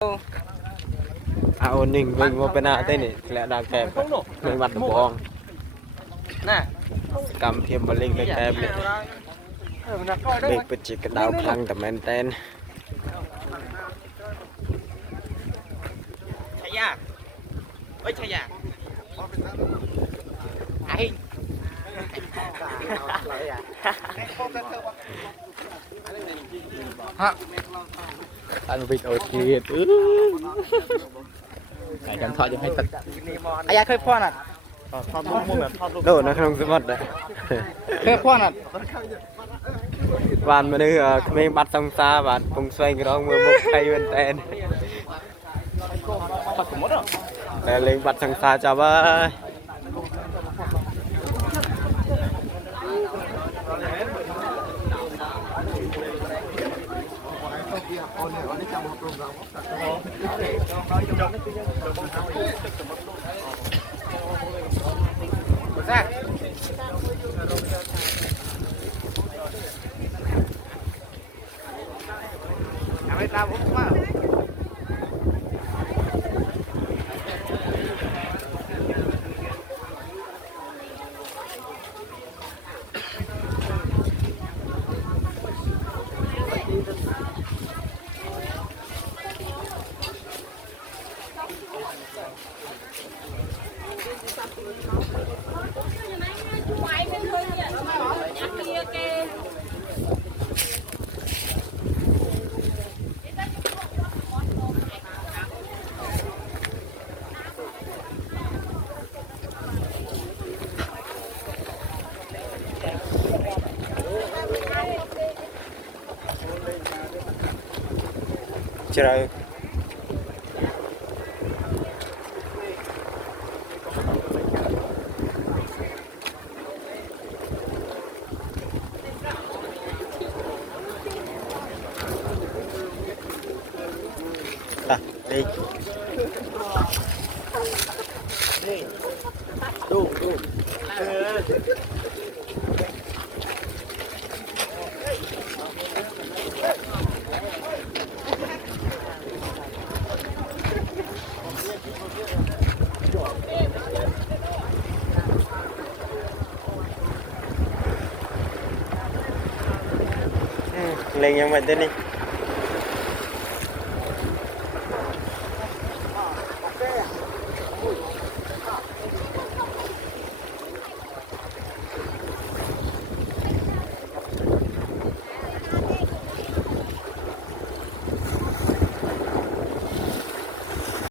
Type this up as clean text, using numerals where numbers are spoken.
เอาหนึ่งมึงมาเป็นอาเต้นนี่และดาแกบมึงบัดบองน่ะกำเทียมบอลลิงแกบเลยเบรกปิดจิกกระดาวพังแต่แมนเต้นใช่ยากเฮ้ยใช่ยากไอ้ฮะอันวิดโอทีไอ้จำทอดยังให้ตัดไอ้ยาเคยพ่อน่ะทอดลูกมือแบบทอดลูก โดนนะขนมสมัดเลย เคยพ่อน่ะ วานมาเนื้อเมงบัดซองซาบาดปงสวยกระดองมือบุกไทยเป็นเต้น ทอดสมมติอ่ะ แต่เล็งบัดซองซาจ้าบ้าไม่ตามผมว่าเจอนี่ดูเล็งยังไงเต้นนี่